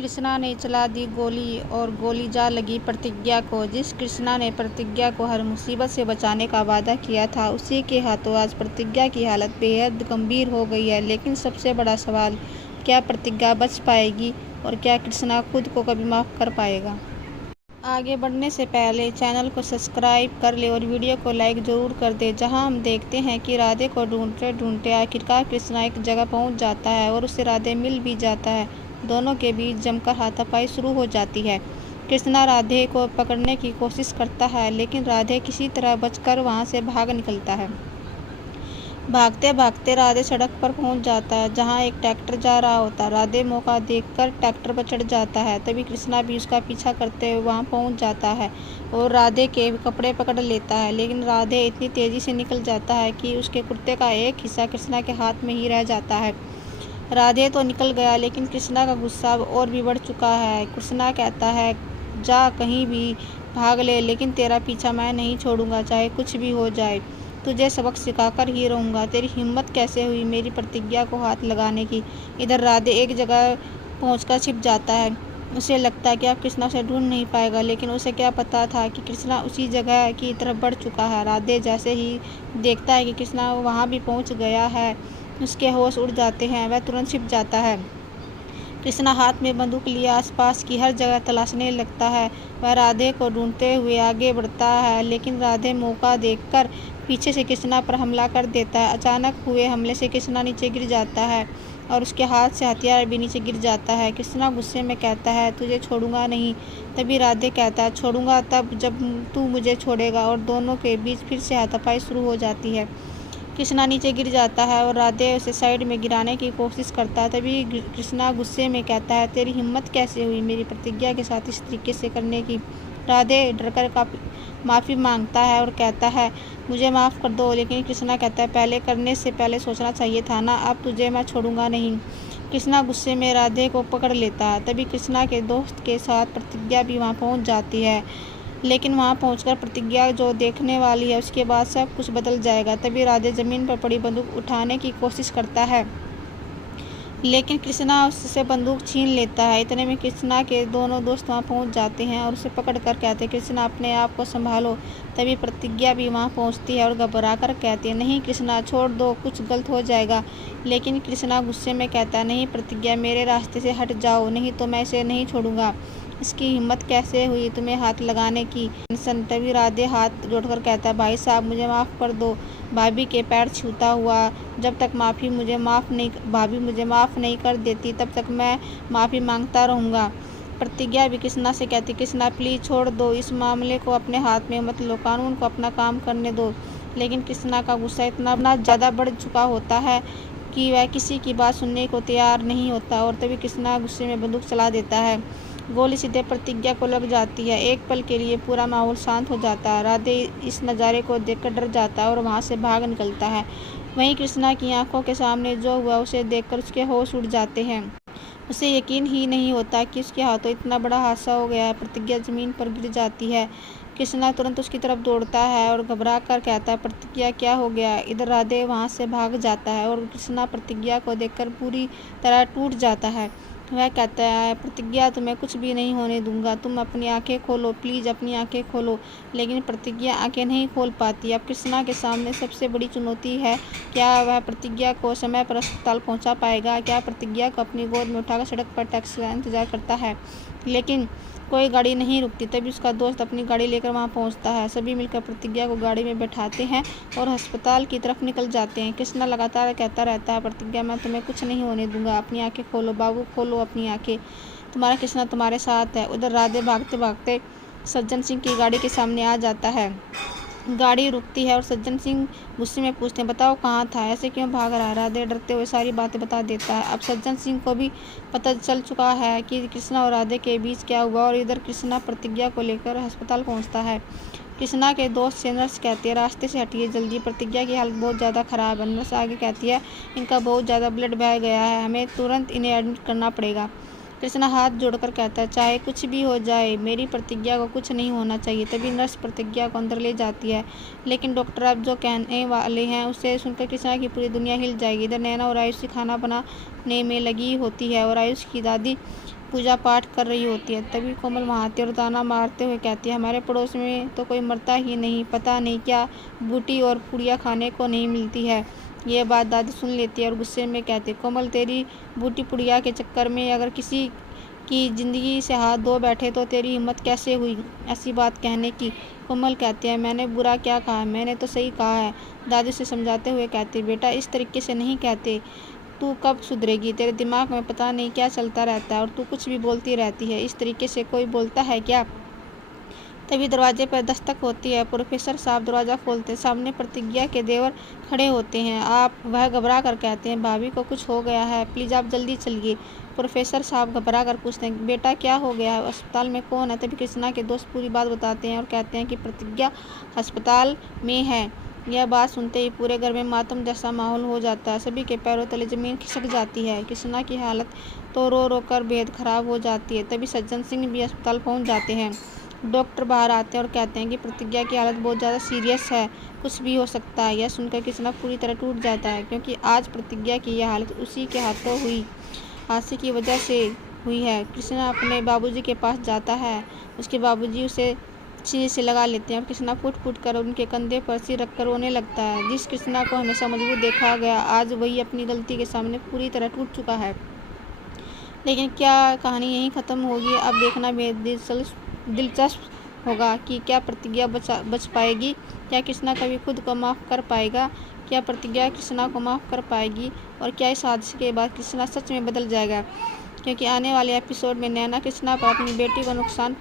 कृष्णा ने चला दी गोली और गोली जा लगी प्रतिज्ञा को। जिस कृष्णा ने प्रतिज्ञा को हर मुसीबत से बचाने का वादा किया था, उसी के हाथों आज प्रतिज्ञा की हालत बेहद गंभीर हो गई है। लेकिन सबसे बड़ा सवाल, क्या प्रतिज्ञा बच पाएगी और क्या कृष्णा खुद को कभी माफ़ कर पाएगा? आगे बढ़ने से पहले चैनल को सब्सक्राइब कर ले और वीडियो को लाइक ज़रूर कर दे। जहां हम देखते हैं कि राधे को ढूंढते ढूंढते आखिरकार कृष्णा एक जगह पहुंच जाता है और उससे राधे मिल भी जाता है। दोनों के बीच जमकर हाथापाई शुरू हो जाती है। कृष्णा राधे को पकड़ने की कोशिश करता है, लेकिन राधे किसी तरह बचकर वहां से भाग निकलता है। भागते भागते राधे सड़क पर पहुंच जाता है, जहां एक ट्रैक्टर जा रहा होता है। राधे मौका देखकर ट्रैक्टर पर चढ़ जाता है। तभी कृष्णा भी उसका पीछा करते हुए वहां पहुंच जाता है और राधे के कपड़े पकड़ लेता है। लेकिन राधे इतनी तेजी से निकल जाता है कि उसके कुर्ते का एक हिस्सा कृष्णा के हाथ में ही रह जाता है। राधे तो निकल गया, लेकिन कृष्णा का गुस्सा और भी बढ़ चुका है। कृष्णा कहता है, जा कहीं भी भाग ले, लेकिन तेरा पीछा मैं नहीं छोड़ूंगा, चाहे कुछ भी हो जाए। तुझे सबक सिखाकर ही रहूंगा। तेरी हिम्मत कैसे हुई मेरी प्रतिज्ञा को हाथ लगाने की? इधर राधे एक जगह पहुंचकर छिप जाता है। उसे लगता है कि अब कृष्णा उसे ढूंढ नहीं पाएगा, लेकिन उसे क्या पता था कि कृष्णा उसी जगह की तरफ बढ़ चुका है। राधे जैसे ही देखता है कि कृष्णा वहां भी पहुंच गया है, उसके होश उड़ जाते हैं। वह तुरंत छिप जाता है। कृष्णा हाथ में बंदूक लिए आसपास की हर जगह तलाशने लगता है। वह राधे को ढूंढते हुए आगे बढ़ता है, लेकिन राधे मौका देखकर पीछे से कृष्णा पर हमला कर देता है। अचानक हुए हमले से कृष्णा नीचे गिर जाता है और उसके हाथ से हथियार भी नीचे गिर जाता है। कृष्णा गुस्से में कहता है, तुझे छोड़ूंगा नहीं। तभी राधे कहता है, छोड़ूंगा तब जब तू मुझे छोड़ेगा। और दोनों के बीच फिर से हाथापाई शुरू हो जाती है। कृष्णा नीचे गिर जाता है और राधे उसे साइड में गिराने की कोशिश करता है। तभी कृष्णा गुस्से में कहता है, तेरी हिम्मत कैसे हुई मेरी प्रतिज्ञा के साथ इस तरीके से करने की? राधे डरकर माफ़ी मांगता है और कहता है, मुझे माफ़ कर दो। लेकिन कृष्णा कहता है, पहले करने से पहले सोचना चाहिए था ना, अब तुझे मैं छोड़ूंगा नहीं। कृष्णा गुस्से में राधे को पकड़ लेता है। तभी कृष्णा के दोस्त के साथ प्रतिज्ञा भी वहाँ पहुँच जाती है, लेकिन वहां पहुंचकर प्रतिज्ञा जो देखने वाली है, उसके बाद सब कुछ बदल जाएगा। तभी राधे जमीन पर पड़ी बंदूक उठाने की कोशिश करता है, लेकिन कृष्णा उससे बंदूक छीन लेता है। इतने में कृष्णा के दोनों दोस्त वहां पहुंच जाते हैं और उसे पकड़कर कहते हैं, कृष्णा अपने आप को संभालो। तभी प्रतिज्ञा भी वहां पहुंचती है और घबराकर कहती है, नहीं कृष्णा, छोड़ दो, कुछ गलत हो जाएगा। लेकिन कृष्णा गुस्से में कहता है, नहीं प्रतिज्ञा, मेरे रास्ते से हट जाओ, नहीं तो मैं इसे नहीं छोड़ूंगा। इसकी हिम्मत कैसे हुई तुम्हें हाथ लगाने की? तभी राधे हाथ जोड़कर कहता है, भाई साहब मुझे माफ़ कर दो। भाभी के पैर छूता हुआ, जब तक भाभी मुझे माफ़ नहीं कर देती, तब तक मैं माफ़ी मांगता रहूँगा। प्रतिज्ञा भी कृष्णा से कहती, कृष्णा प्लीज़ छोड़ दो, इस मामले को अपने हाथ में मत लो, कानून को अपना काम करने दो। लेकिन कृष्णा का गुस्सा इतना ज़्यादा बढ़ चुका होता है कि वह किसी की बात सुनने को तैयार नहीं होता। और तभी कृष्णा गुस्से में बंदूक चला देता है। गोली सीधे प्रतिज्ञा को लग जाती है। एक पल के लिए पूरा माहौल शांत हो जाता है। राधे इस नज़ारे को देखकर डर जाता है और वहां से भाग निकलता है। वहीं कृष्णा की आंखों के सामने जो हुआ, उसे देखकर उसके होश उड़ जाते हैं। उसे यकीन ही नहीं होता कि उसके हाथों इतना बड़ा हादसा हो गया है। प्रतिज्ञा जमीन पर गिर जाती है। कृष्णा तुरंत उसकी तरफ दौड़ता है और घबरा कर कहता है, प्रतिज्ञा क्या हो गया? इधर राधे वहां से भाग जाता है और कृष्णा प्रतिज्ञा को देखकर पूरी तरह टूट जाता है। वह कहता है, प्रतिज्ञा तुम्हें कुछ भी नहीं होने दूंगा, तुम अपनी आंखें खोलो, प्लीज़ अपनी आंखें खोलो। लेकिन प्रतिज्ञा आंखें नहीं खोल पाती। अब कृष्णा के सामने सबसे बड़ी चुनौती है, क्या वह प्रतिज्ञा को समय पर अस्पताल पहुंचा पाएगा? क्या प्रतिज्ञा को अपनी गोद में उठाकर सड़क पर टैक्सी का इंतजार करता है, लेकिन कोई गाड़ी नहीं रुकती। तभी उसका दोस्त अपनी गाड़ी लेकर वहां पहुंचता है। सभी मिलकर प्रतिज्ञा को गाड़ी में बैठाते हैं और अस्पताल की तरफ निकल जाते हैं। कृष्णा लगातार कहता रहता है, प्रतिज्ञा मैं तुम्हें कुछ नहीं होने दूंगा, अपनी आंखें खोलो बाबू, खोलो अपनी आंखें, तुम्हारा कृष्णा तुम्हारे साथ है। उधर राधे भागते भागते सज्जन सिंह की गाड़ी के सामने आ जाता है। गाड़ी रुकती है और सज्जन सिंह गुस्से में पूछते हैं, बताओ कहाँ था, ऐसे क्यों भाग रहा है? राधे डरते हुए सारी बातें बता देता है। अब सज्जन सिंह को भी पता चल चुका है कि कृष्णा और राधे के बीच क्या हुआ। और इधर कृष्णा प्रतिज्ञा को लेकर अस्पताल पहुंचता है। कृष्णा के दोस्त से नर्स कहती है, रास्ते से हटिए जल्दी, प्रतिज्ञा की हालत बहुत ज़्यादा ख़राब है। नर्स आगे कहती है, इनका बहुत ज़्यादा ब्लड बह गया है, हमें तुरंत इन्हें एडमिट करना पड़ेगा। कृष्णा हाथ जोड़कर कहता है, चाहे कुछ भी हो जाए, मेरी प्रतिज्ञा को कुछ नहीं होना चाहिए। तभी नर्स प्रतिज्ञा को अंदर ले जाती है, लेकिन डॉक्टर अब जो कहने वाले हैं उसे सुनकर कृष्णा की पूरी दुनिया हिल जाएगी। इधर नैना और आयुषी खाना बनाने में लगी होती है और आयुष की दादी पूजा पाठ कर रही होती है। तभी कोमल वहाँ आती है और ताना मारते हुए कहती है, हमारे पड़ोस में तो कोई मरता ही नहीं, पता नहीं क्या बूटी और पुड़िया खाने को नहीं मिलती है। ये बात दादी सुन लेती है और गुस्से में कहती है, कोमल तेरी बूटी पुड़िया के चक्कर में अगर किसी की ज़िंदगी से हाथ धो बैठे तो तेरी हिम्मत कैसे हुई ऐसी बात कहने की। कोमल कहती है, मैंने बुरा क्या कहा, मैंने तो सही कहा है। दादी उसे समझाते हुए कहती, बेटा इस तरीके से नहीं कहते, तू कब सुधरेगी, तेरे दिमाग में पता नहीं क्या चलता रहता है और तू कुछ भी बोलती रहती है, इस तरीके से कोई बोलता है क्या। तभी दरवाजे पर दस्तक होती है। प्रोफेसर साहब दरवाज़ा खोलते हैं। सामने प्रतिज्ञा के देवर खड़े होते हैं। वह घबरा कर कहते हैं, भाभी को कुछ हो गया है, प्लीज़ आप जल्दी चलिए। प्रोफेसर साहब घबरा कर पूछते हैं, बेटा क्या हो गया है, अस्पताल में कौन है। तभी कृष्णा के दोस्त पूरी बात बताते हैं और कहते हैं कि प्रतिज्ञा अस्पताल में है। यह बात सुनते ही पूरे घर में मातम जैसा माहौल हो जाता है। सभी के पैरों तले जमीन खिसक जाती है। कृष्णा की हालत तो रो रो कर बेहद खराब हो जाती है। तभी सज्जन सिंह भी अस्पताल पहुंच जाते हैं। डॉक्टर बाहर आते हैं और कहते हैं कि प्रतिज्ञा की हालत बहुत ज़्यादा सीरियस है, कुछ भी हो सकता है। यह सुनकर कृष्णा पूरी तरह टूट जाता है, क्योंकि आज प्रतिज्ञा की यह हालत उसी के हादसे की वजह से हुई है। कृष्णा अपने बाबूजी के पास जाता है। उसके बाबूजी उसे सीने से लगा लेते हैं और कृष्णा फूट फूट कर उनके कंधे पर सिर रखकर रोने लगता है। जिस कृष्णा को हमेशा मजबूत देखा गया, आज वही अपनी गलती के सामने पूरी तरह टूट चुका है। लेकिन क्या कहानी यहीं ख़त्म होगी? अब देखना बेहद दिलचस्प होगा कि क्या प्रतिज्ञा बच पाएगी, क्या कृष्णा कभी खुद को माफ़ कर पाएगा, क्या प्रतिज्ञा कृष्णा को माफ़ कर पाएगी, और क्या इस हादसे के बाद कृष्णा सच में बदल जाएगा। क्योंकि आने वाले एपिसोड में नैना कृष्णा पर अपनी बेटी को नुकसान